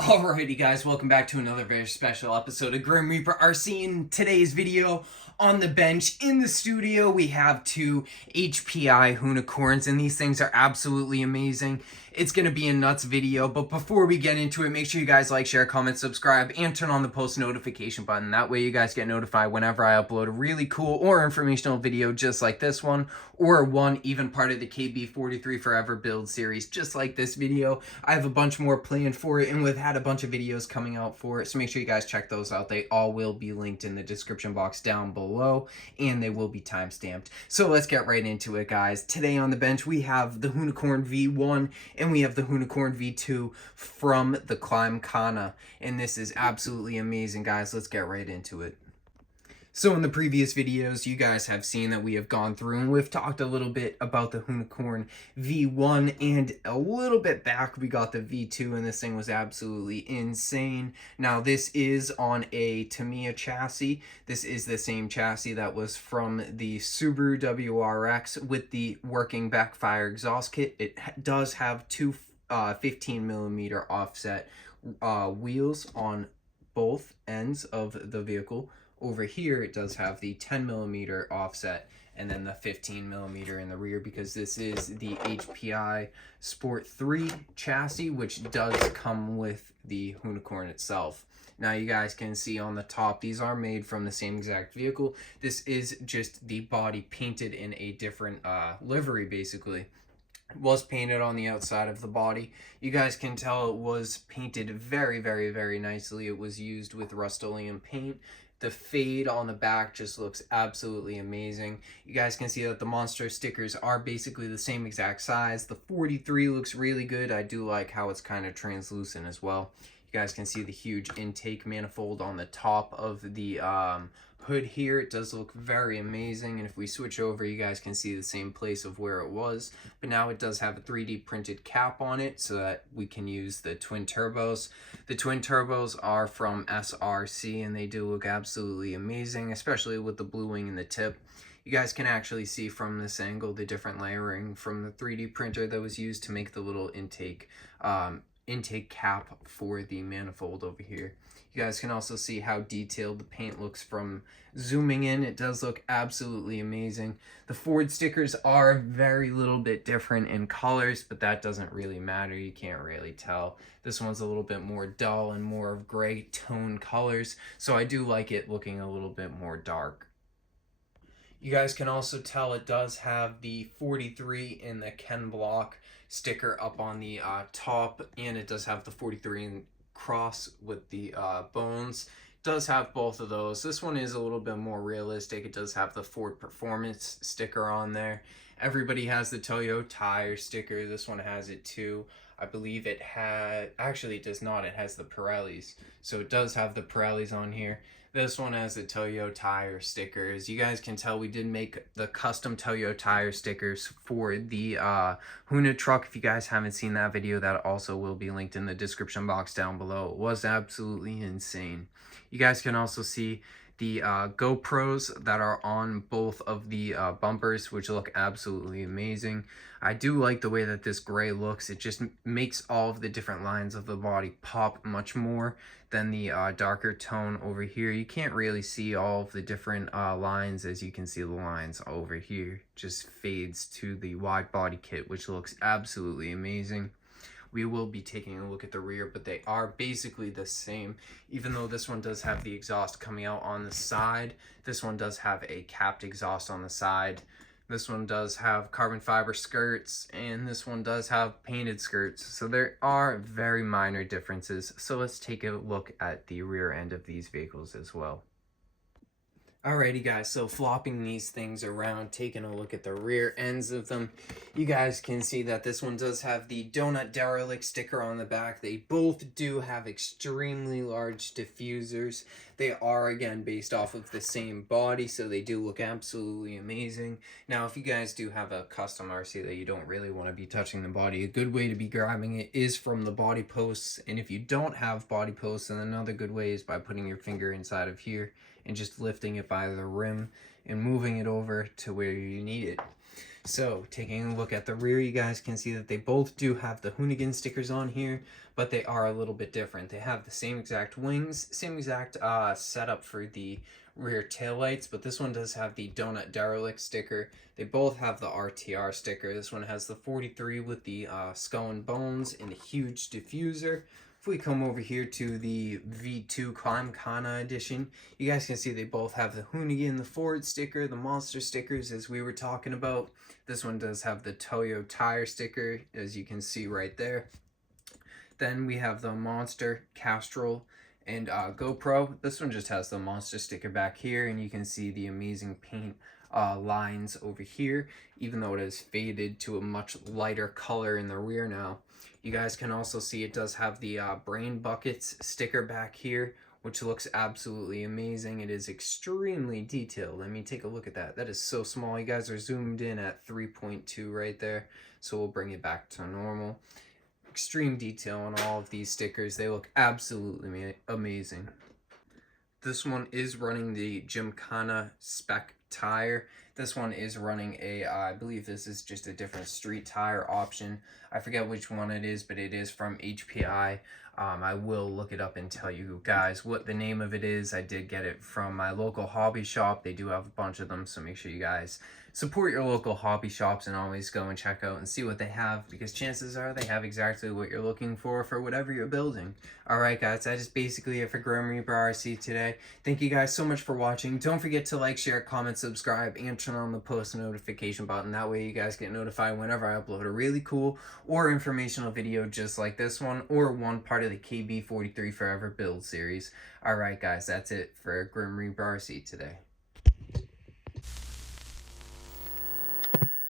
Alrighty guys, welcome back to another very special episode of Grim Reaper RC. In today's video, on the bench in the studio, we have two HPI Hoonicorns, and these things are absolutely amazing. It's going to be a nuts video, but before we get into it, make sure you guys like, share, comment, subscribe, and turn on the post notification button. That way you guys get notified whenever I upload a really cool or informational video just like this one, or one even part of the KB43 Forever build series just like this video. I have a bunch more planned for it, and we've had a bunch of videos coming out for it, so make sure you guys check those out. They all will be linked in the description box down below, and they will be timestamped. So let's get right into it, guys. Today on the bench, we have the Hoonicorn V1, and we have the Hoonicorn V2 from the Climbkhana, and this is absolutely amazing, guys. Let's get right into it. So in the previous videos, you guys have seen that we have gone through and we've talked a little bit about the Hoonicorn V1, and a little bit back we got the V2, and this thing was absolutely insane. Now this is on a Tamiya chassis. This is the same chassis that was from the Subaru WRX with the working backfire exhaust kit. It does have two 15mm offset wheels on both ends of the vehicle. Over here, it does have the 10mm offset and then the 15mm in the rear, because this is the HPI Sport 3 chassis, which does come with the Hoonicorn itself. Now you guys can see on the top, these are made from the same exact vehicle. This is just the body painted in a different livery, basically. It was painted on the outside of the body. You guys can tell it was painted very, very, very nicely. It was used with Rust-Oleum paint. The fade on the back just looks absolutely amazing. You guys can see that the monster stickers are basically the same exact size. The 43 looks really good. I do like how it's kind of translucent as well. You guys can see the huge intake manifold on the top of the hood here. It does look very amazing, and if we switch over, you guys can see the same place of where it was, but now it does have a 3D printed cap on it so that we can use the twin turbos. The twin turbos are from SRC, and they do look absolutely amazing, especially with the blue wing and the tip. You guys can actually see from this angle the different layering from the 3D printer that was used to make the little intake cap for the manifold over here. You guys can also see how detailed the paint looks from zooming in. It does look absolutely amazing. The Ford stickers are very little bit different in colors, but that doesn't really matter. You can't really tell. This one's a little bit more dull and more of gray tone colors, so I do like it looking a little bit more dark. You guys can also tell it does have the 43 in the Ken Block sticker up on the top, and it does have the 43 in cross with the bones. It does have both of those. This one is a little bit more realistic. It does have the Ford Performance sticker on there. Everybody has the Toyo tire sticker. This one has it too. I believe it had, actually it does not, it has the Pirellis. So it does have the Pirellis on here. This one has the Toyo tire stickers. You guys can tell we did make the custom Toyo tire stickers for the Hoona truck. If you guys haven't seen that video, that also will be linked in the description box down below. It was absolutely insane. You guys can also see the GoPros that are on both of the bumpers, which look absolutely amazing. I do like the way that this gray looks. It just makes all of the different lines of the body pop much more than the darker tone over here. You can't really see all of the different lines, as you can see the lines over here. Just fades to the wide body kit, which looks absolutely amazing. We will be taking a look at the rear, but they are basically the same. Even though this one does have the exhaust coming out on the side, this one does have a capped exhaust on the side. This one does have carbon fiber skirts, and this one does have painted skirts. So there are very minor differences. So let's take a look at the rear end of these vehicles as well. Alrighty guys, so flopping these things around, taking a look at the rear ends of them, you guys can see that this one does have the donut derelict sticker on the back. They both do have extremely large diffusers. They are, again, based off of the same body, so they do look absolutely amazing. Now, if you guys do have a custom RC that you don't really want to be touching the body, a good way to be grabbing it is from the body posts. And if you don't have body posts, then another good way is by putting your finger inside of here and just lifting it by the rim and moving it over to where you need it. So taking a look at the rear, you guys can see that they both do have the Hoonigan stickers on here, but they are a little bit different. They have the same exact wings, same exact setup for the rear taillights, but this one does have the donut derelict sticker. They both have the RTR sticker. This one has the 43 with the skull and bones and a huge diffuser. If we come over here to the V2 Climbkhana edition, you guys can see they both have the Hoonigan, the Ford sticker, the monster stickers as we were talking about. This one does have the Toyo tire sticker, as you can see right there. Then we have the Monster, Castrol, and GoPro. This one just has the monster sticker back here, and you can see the amazing paint lines over here, even though it is faded to a much lighter color in the rear now. You guys can also see it does have the brain buckets sticker back here, which looks absolutely amazing. It is extremely detailed. Let me take a look at that. That is so small. You guys are zoomed in at 3.2 right there, so we'll bring it back to normal. Extreme detail on all of these stickers. They look absolutely amazing. This one is running the Gymkhana spec tire. This one is running a, I believe this is just a different street tire option. I forget which one it is, but it is from HPI. I will look it up and tell you guys what the name of it is. I did get it from my local hobby shop. They do have a bunch of them, so make sure you guys support your local hobby shops and always go and check out and see what they have, because chances are they have exactly what you're looking for whatever you're building. Alright guys, that is basically it for Grim Reaper RC today. Thank you guys so much for watching. Don't forget to like, share, comment, subscribe, and turn on the post notification button. That way you guys get notified whenever I upload a really cool or informational video just like this one, or one part of the KB43 Forever build series. Alright guys, that's it for Grim Reaper RC today.